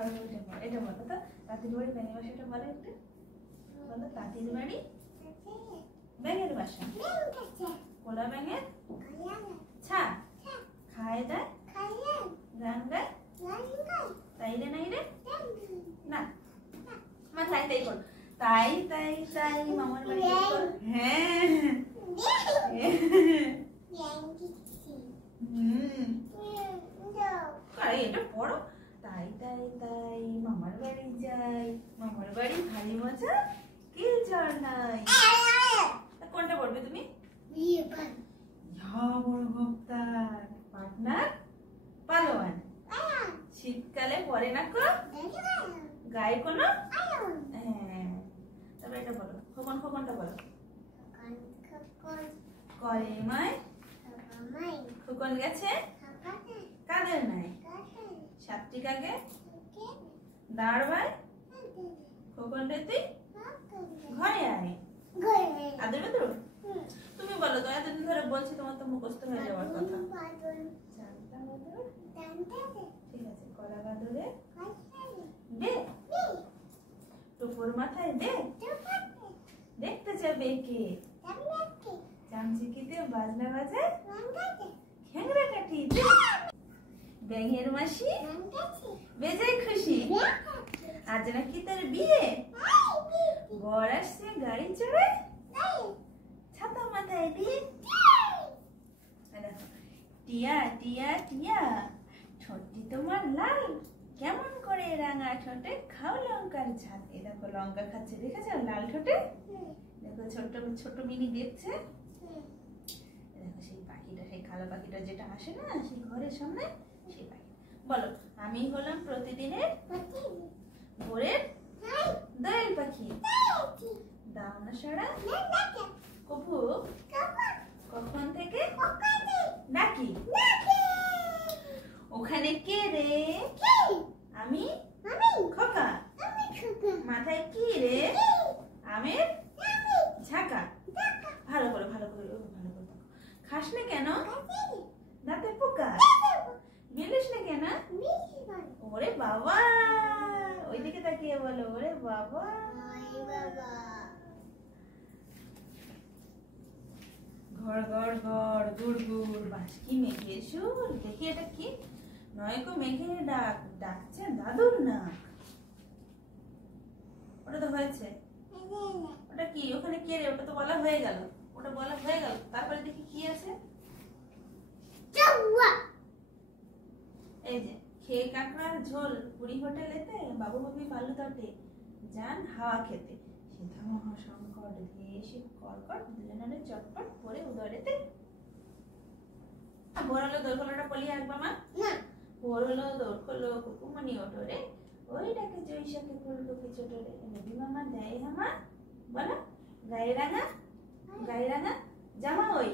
এটা বলো তো তাঁতির বাড়ি ব্যাঙের বাসাটা বলো একটু বলো তাঁতির বাড়ি ব্যাঙের বাসা কোলা ব্যাঙের ছা খায় দেয় গান গায় তাই রে নাই রে না মা তাই তাই কর তাই তাই তাই মামার বাড়ি হ্যাঁ আরে এটা পড়ো তাই তাই তাই মামার বাড়ি যাই মামার বাড়ি ভারী মজা কি ঝড় নাই কোনটা পড়বে তুমি বড় ভক্তার পার্টনার পালোয়ান শীতকালে পরে না কো গায়ে কোনো হ্যাঁ তারপরে এটা বলো খোকন খোকনটা বলো করে মায় খোকন গেছে কাদের নাই সাতটি কাকে দাঁড় ভাই খোকন রে তুই ঘরে আয় আদর বেদর তুমি বলো তো এতদিন ধরে বলছি তোমার তো মুখস্থ হয়ে যাওয়ার কথা ঠিক আছে কলা বাদরে বে টুপুর মাথায় দে দেখতে যাবে কে চামচিকিতে বাজনা বাজে খেংরা কাটি ব্যাঙের মাসি বেজায় খুশি আজ নাকি তার বিয়ে বর আসছে গাড়ি চড়ে ছাতা মাথায় দিয়ে টিয়া টিয়া টিয়া ছোটটি তোমার লাল কেমন করে রাঙা ঠোঁটে খাও লঙ্কার ঝাল এই দেখো লঙ্কা খাচ্ছে দেখেছো লাল ঠোঁটে দেখো ছোট্ট ছোট্ট মিনি দেখছে দেখো সেই পাখিটা সেই কালো পাখিটা যেটা আসে না সেই ঘরের সামনে সেই পাখি বলো আমি হলাম প্রতিদিনের ভোরের দোয়েল পাখি দাও না সারা কপু কখন থেকে ডাকি ওখানে কে রে আমি খোকা মাথায় কি রে আমের ঝাঁকা ভালো করে ভালো করে ভালো করে খাস না কেন দাঁতে পোকা গেলিস না কেন ওরে বাবা ওইদিকে তাকিয়ে বলো ওরে বাবা ঘর ঘর ঘর গুড় গুড় বাঁশকি মেঘের সুর দেখি এটা কি নয়কো মেঘের ডাক ডাকছে দাদুর নাক ওটা তো হয়েছে ওটা কি ওখানে কে রে ওটা তো বলা হয়ে গেল ওটা বলা হয়ে গেল তারপরে দেখি কি আছে এই যে খেয়ে কাঁকড়ার ঝোল পুরী হোটেলেতে বাবু বাবি বালু তটে যান হাওয়া খেতে সীতা মহাশঙ্কর ধেয়ে কর্কট দুজনের চটপট পরে উদরেতে ভোর হলো দোর খোলাটা পলি আঁকবা মা ভোর হলো দোর খোলো কুকুমনি ওঠরে ওই ডাকে জৈশাকে ফুলটুকি ছোটরে নবী মামা দেয় হামা বলো গায়ে রাঙা জামা ওই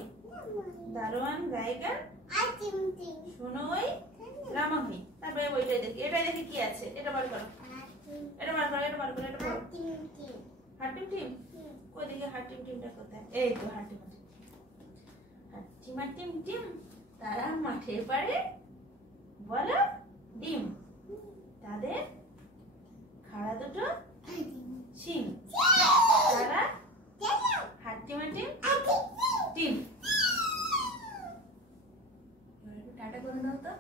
দারোয়ান গায়িকার শোনো ওই রামা হই তারপরে ওইটাই দেখি এটাই দেখি কি আছে এটা বার করো এটা বার করো এটা বার করো এটা বার হাটিম টিম কই দেখি হাটিম টিমটা কোথায় এই তো হাটিম হাটিম টিম তারা মাঠের পাড়ে বলো ডিম তাদের খাড়া দুটো শিং তারা হাটিম টিম টাটা করে দাও তো।